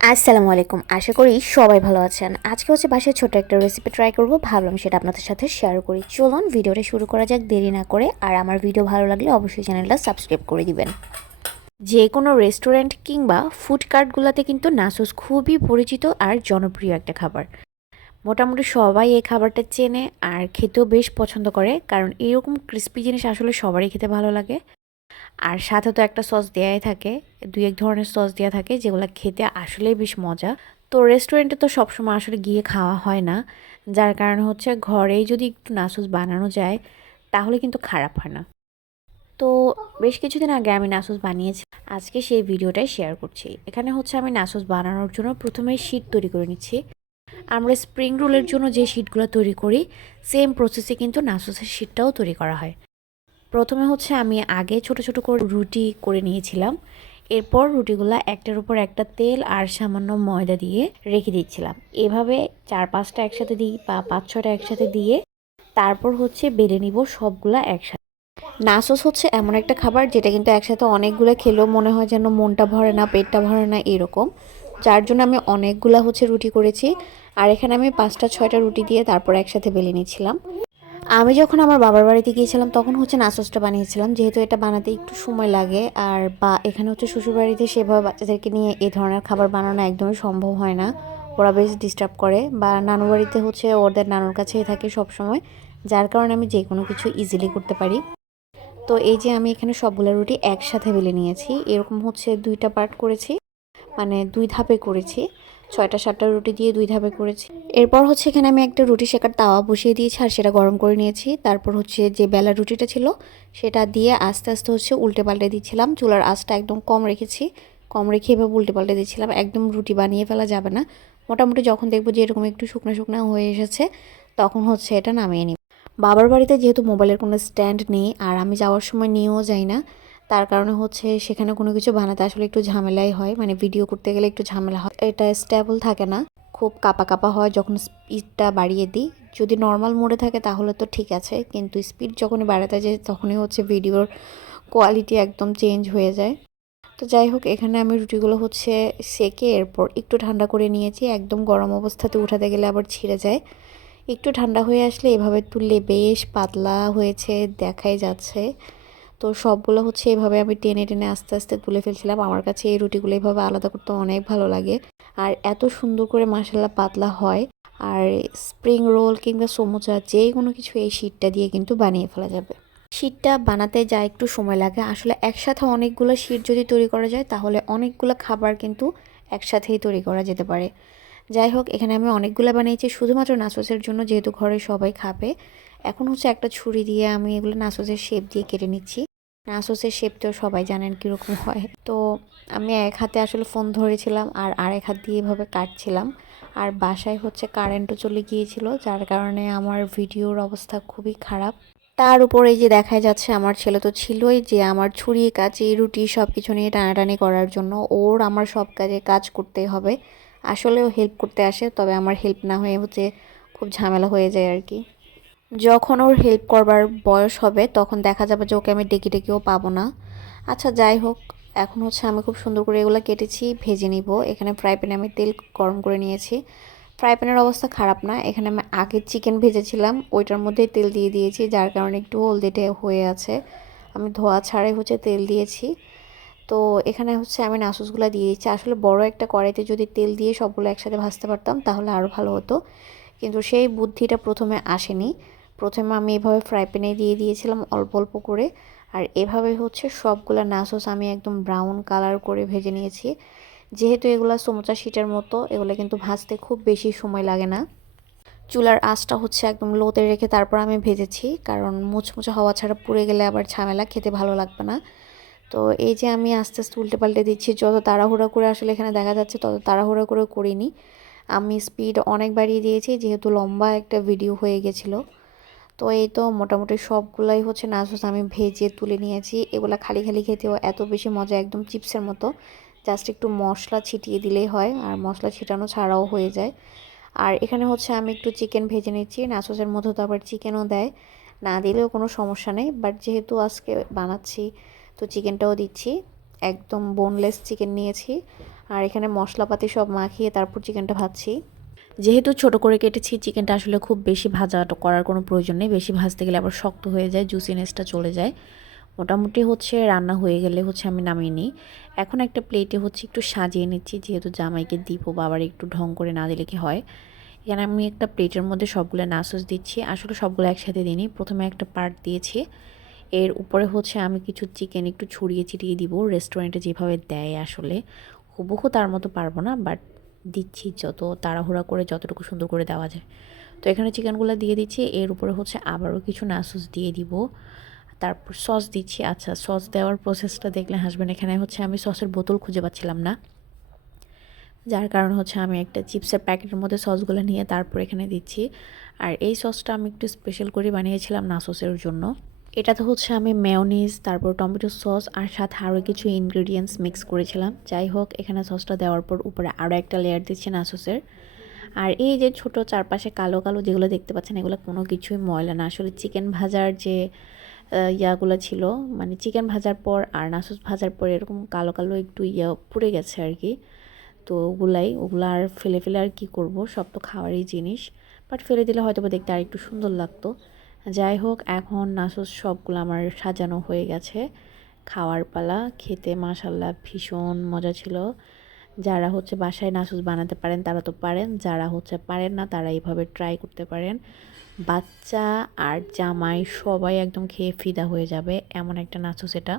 আসসালামু আলাইকুম। আশা করি সবাই ভালো আছেন। আজকে হচ্ছে বাসায় ছোট একটা রেসিপি ট্রাই করব, ভাবলাম সেটা আপনাদের সাথে শেয়ার করি। চলুন ভিডিওটা শুরু করা যাক দেরি না করে। আর আমার ভিডিও ভালো লাগলে অবশ্যই চ্যানেলটা সাবস্ক্রাইব করে দিবেন। যে কোনো রেস্টুরেন্ট কিংবা ফুড কার্টগুলোতে কিন্তু নাসুস খুবই পরিচিত আর জনপ্রিয় একটা খাবার। মোটামুটি সবাই এই খাবারটা চেনে আর খেতেও বেশ পছন্দ করে, কারণ এরকম ক্রিস্পি জিনিস আসলে সবারই খেতে ভালো লাগে। আর সাথে তো একটা সস দেয়াই থাকে, দুই এক ধরনের সস দেওয়া থাকে যেগুলো খেতে আসলেই বেশ মজা। তো রেস্টুরেন্টে তো সবসময় আসলে গিয়ে খাওয়া হয় না, যার কারণে হচ্ছে ঘরেই যদি একটু নাসুস বানানো যায় তাহলে কিন্তু খারাপ হয় না। তো বেশ কিছুদিন আগে আমি নাসুস বানিয়েছি, আজকে সেই ভিডিওটাই শেয়ার করছি। এখানে হচ্ছে আমি নাসুস বানানোর জন্য প্রথমে শীট তৈরি করে নিচ্ছি। আমরা স্প্রিং রোলের জন্য যে শীটগুলো তৈরি করি, সেম প্রসেসে কিন্তু নাসুসের শীটটাও তৈরি করা হয়। প্রথমে হচ্ছে আমি আগে ছোট ছোট করে রুটি করে নিয়েছিলাম। এরপর রুটিগুলা একটার উপর একটা তেল আর সামান্য ময়দা দিয়ে রেখে দিচ্ছিলাম। এভাবে 4-5টা একসাথে দিই বা 5-6টা একসাথে দিয়ে তারপর হচ্ছে বেলে নিব সবগুলা একসাথে। নাসোস হচ্ছে এমন একটা খাবার যেটা কিন্তু একসাথে অনেকগুলো খেলেও মনে হয় যেন মনটা ভরে না, পেটটা ভরে না, এরকম। যার জন্য আমি অনেকগুলা হচ্ছে রুটি করেছি। আর এখানে আমি 5টা 6টা রুটি দিয়ে তারপর একসাথে বেলে নিয়েছিলাম। আমি যখন আমার বাবার বাড়িতে গিয়েছিলাম তখন হচ্ছে নাসোসটা বানিয়েছিলাম, যেহেতু এটা বানাতে একটু সময় লাগে। আর বা এখানে হচ্ছে শ্বশুরবাড়িতে সেভাবে বাচ্চাদেরকে নিয়ে এই ধরনের খাবার বানানো একদমই সম্ভব হয় না, ওরা বেশ ডিস্টার্ব করে। বা নানু বাড়িতে হচ্ছে ওদের নানুর কাছেই থাকে সব সময়, যার কারণে আমি যে কোনো কিছু ইজিলি করতে পারি। তো এই যে আমি এখানে সবগুলো রুটি একসাথে বেলে নিয়েছি, এরকম হচ্ছে 2টা পার্ট করেছি, মানে 2 ধাপে করেছি। 6টা 7টা রুটি দিয়ে 2 ধাপে করেছি। এরপর হচ্ছে এখানে আমি একটা রুটি সেকার তাওয়া বসিয়ে দিয়েছি আর সেটা গরম করে নিয়েছি। তারপর হচ্ছে যে বেলা রুটিটা ছিল সেটা দিয়ে আস্তে আস্তে হচ্ছে উল্টে পাল্টে দিচ্ছিলাম। চুলার আঁচটা একদম কম রেখেছি, কম রেখে এভাবে উল্টে পাল্টে দিচ্ছিলাম। একদম রুটি বানিয়ে ফেলা যাবে না, মোটামুটি যখন দেখবো যে এরকম একটু শুকনো শুকনো হয়ে এসেছে তখন হচ্ছে এটা নামিয়ে নিই। বাবার বাড়িতে যেহেতু মোবাইলের কোনো স্ট্যান্ড নেই আর আমি যাওয়ার সময় নিয়েও যাই না, তার কারণে হচ্ছে সেখানে কোনো কিছু বানাতে আসলে একটু ঝামেলাই হয়, মানে ভিডিও করতে গেলে একটু ঝামেলা হয়। এটা স্টেবল থাকে না, খুব কাঁপা কাঁপা হয় যখন স্পিডটা বাড়িয়ে দিই। যদি নর্মাল মোডে থাকে তাহলে তো ঠিক আছে, কিন্তু স্পিড যখনই বাড়াতে যায় তখনই হচ্ছে ভিডিওর কোয়ালিটি একদম চেঞ্জ হয়ে যায়। তো যাই হোক, এখানে আমি রুটিগুলো হচ্ছে সেকে এরপর একটু ঠান্ডা করে নিয়েছি। একদম গরম অবস্থাতে উঠাতে গেলে আবার ছিঁড়ে যায়। একটু ঠান্ডা হয়ে আসলে এভাবে তুললে বেশ পাতলা হয়েছে, দেখাই যাচ্ছে। তো সবগুলো হচ্ছে এভাবে আমি টেনে টেনে আস্তে আস্তে তুলে ফেলছিলাম। আমার কাছে এই রুটিগুলো এভাবে আলাদা করতে অনেক ভালো লাগে। আর এত সুন্দর করে মাশাআল্লাহ পাতলা হয়। আর স্প্রিং রোল কিংবা সমুচা যে কোনো কিছু এই শীটটা দিয়ে কিন্তু বানিয়ে ফেলা যাবে। শীটটা বানাতে যা একটু সময় লাগে, আসলে একসাথে অনেকগুলো শীট যদি তৈরি করা যায় তাহলে অনেকগুলো খাবার কিন্তু একসাথেই তৈরি করা যেতে পারে। যাই হোক, এখানে আমি অনেকগুলো বানিয়েছি শুধুমাত্র নাসোসের জন্য, যেহেতু ঘরে সবাই খাবে। এখন হচ্ছে একটা ছুরি দিয়ে আমি এগুলো নাসোসের শেপ দিয়ে কেটে নিচ্ছি। নাসোসের শেপ তো সবাই জানেন কীরকম হয়। তো আমি এক হাতে আসলে ফোন ধরেছিলাম আর আরেক হাত দিয়ে এভাবে কাটছিলাম। আর বাসায় হচ্ছে কারেন্টও চলে গিয়েছিল, যার কারণে আমার ভিডিওর অবস্থা খুবই খারাপ। তার উপর এই যে দেখাই যাচ্ছে আমার ছেলে তো ছিলই, যে আমার ছুরি কাঁচি রুটি সব কিছু নিয়ে টানাটানি করার জন্য। ওর আমার সব কাজে কাজ করতে হবে। আসলেও হেল্প করতে আসে, তবে আমার হেল্প না হয়ে হচ্ছে খুব ঝামেলা হয়ে যায় আর কি। যখন ওর হেল্প করবার বয়স হবে তখন দেখা যাবে যে ওকে আমি ডেকে ডেকেও পাবো না। আচ্ছা যাই হোক, এখন হচ্ছে আমি খুব সুন্দর করে এগুলো কেটেছি, ভেজে নিব। এখানে ফ্রাই প্যানে আমি তেল গরম করে নিয়েছি। ফ্রাই প্যানের অবস্থা খারাপ না, এখানে আমি আগে চিকেন ভেজেছিলাম ওইটার মধ্যেই তেল দিয়ে দিয়েছি, যার কারণে একটু হলদেটে হয়ে আছে। আমি ধোয়া ছাড়াই হচ্ছে তেল দিয়েছি। তো এখানে হচ্ছে আমি নাসুসগুলো দিয়ে দিচ্ছি। আসলে বড় একটা কড়াইতে যদি তেল দিয়ে সবগুলো একসাথে ভাজতে পারতাম তাহলে আরও ভালো হতো, কিন্তু সেই বুদ্ধিটা প্রথমে আসেনি। প্রথমে আমি এভাবে ফ্রাই প্যানে দিয়ে দিয়েছিলাম অল্প অল্প করে। আর এভাবে হচ্ছে সবগুলা নাসুস আমি একদম ব্রাউন কালার করে ভেজে নিয়েছি। যেহেতু এগুলো সমুচা শিটের মতো, এগুলো কিন্তু ভাজতে খুব বেশি সময় লাগে না। চুলার আঁচটা হচ্ছে একদম লোতে রেখে তারপর আমি ভেজেছি, কারণ মুচমুচে হওয়া ছাড়া পুড়ে গেলে আবার ঝামেলা, খেতে ভালো লাগবে না। তো এই যে আমি আস্তে আস্তে উল্টে পাল্টে দিচ্ছি, যত তাড়াহুড়া করে আসলে এখানে দেখা যাচ্ছে তত তাড়াহুড়া করে করিনি। আমি স্পিড অনেক বাড়িয়ে দিয়েছি যেহেতু লম্বা একটা ভিডিও হয়ে গেছিলো। তো এই তো মোটামুটি সবগুলাই হচ্ছে নাচোস আমি ভেজে তুলে নিয়েছি। এগুলো খালি খালি খেতেও এত বেশি মজা, একদম চিপসের মতো। জাস্ট একটু মশলা ছিটিয়ে দিলেই হয়, আর মশলা ছিটানো ছাড়াও হয়ে যায়। আর এখানে হচ্ছে আমি একটু চিকেন ভেজে নিচ্ছি। নাচোসের মধ্যে তো আবার চিকেনও দেয়, না দিলেও কোনো সমস্যা নেই, বাট যেহেতু আজকে বানাচ্ছি তো চিকেনটাও দিচ্ছি। একদম বোনলেস চিকেন নিয়েছি আর এখানে মশলাপাতি সব মাখিয়ে তারপর চিকেনটা ভাজছি। যেহেতু ছোট করে কেটেছি চিকেনটা আসলে খুব বেশি ভাজা করার কোনো প্রয়োজন নেই, বেশি ভাজতে গেলে আবার শক্ত হয়ে যায়, জুসিনেসটা চলে যায়। মোটামুটি হচ্ছে রান্না হয়ে গেলে হচ্ছে আমি নামিয়ে নিই। এখন একটা প্লেটে হচ্ছে একটু সাজিয়ে নিচ্ছি, যেহেতু জামাইকে দিব, বাবার একটু ঢং করে না দিলে কি হয়। এখানে আমি একটা প্লেটের মধ্যে সবগুলো নাসুস দিচ্ছি, আসলে সবগুলো একসাথে দিইনি, প্রথমে একটা পার্ট দিয়েছি। এর উপরে হচ্ছে আমি কিছু চিকেন একটু ছড়িয়ে ছিটিয়ে দিব, রেস্টুরেন্টে যেভাবে দেয় আসলে হুবহু তার মতো পারবো না, বাট দিচ্ছি যত তাড়াহুড়া করে যতটুকু সুন্দর করে দেওয়া যায়। তো এখানে চিকেনগুলো দিয়ে দিচ্ছি, এর উপরে হচ্ছে আবারও কিছু নাসুস দিয়ে দিব, তারপর সস দিচ্ছি। আচ্ছা, সস দেওয়ার প্রসেসটা দেখলে হাসবেন, এখানে হচ্ছে আমি সসের বোতল খুঁজে পাচ্ছিলাম না, যার কারণে হচ্ছে আমি একটা চিপসের প্যাকেটের মধ্যে সসগুলো নিয়ে তারপর এখানে দিচ্ছি। আর এই সসটা আমি একটু স্পেশাল করে বানিয়েছিলাম নাসোসের জন্য। এটাতে হচ্ছে আমি মেয়োনিজ, তারপর টমেটো সস আর সাথে আরও কিছু ইনগ্রেডিয়েন্টস মিক্স করেছিলাম। যাই হোক, এখানে সসটা দেওয়ার পর উপরে আরও একটা লেয়ার দিচ্ছি নাসোসের। আর এই যে ছোট চারপাশে কালো কালো যেগুলো দেখতে পাচ্ছেন, এগুলো কোনো কিছুই ময়লা না, আসলে চিকেন ভাজার যে ইয়াগুলো ছিল, মানে চিকেন ভাজার পর আর নাসোস ভাজার পর এরকম কালো কালো একটু পুড়ে গেছে আর কি। তো ওগুলো আর ফেলে ফেলে আর কী করব, সব তো খাওয়ারই জিনিস, বাট ফেলে দিলে হয়তো বা দেখতে আর একটু সুন্দর লাগতো। যাই হোক, এখন নাসোস সবগুলো আমার সাজানো হয়ে গেছে, খাওয়ার পালা। খেতে মাশাল্লাহ ভীষণ মজা ছিল। যারা হচ্ছে বাসায় নাসুস বানাতে পারেন তারা তো পারেন, যারা হচ্ছে পারেন না তারা এইভাবে ট্রাই করতে পারেন। বাচ্চা আর জামাই সবাই একদম খেয়ে ফিদা হয়ে যাবে, এমন একটা নাসুস এটা।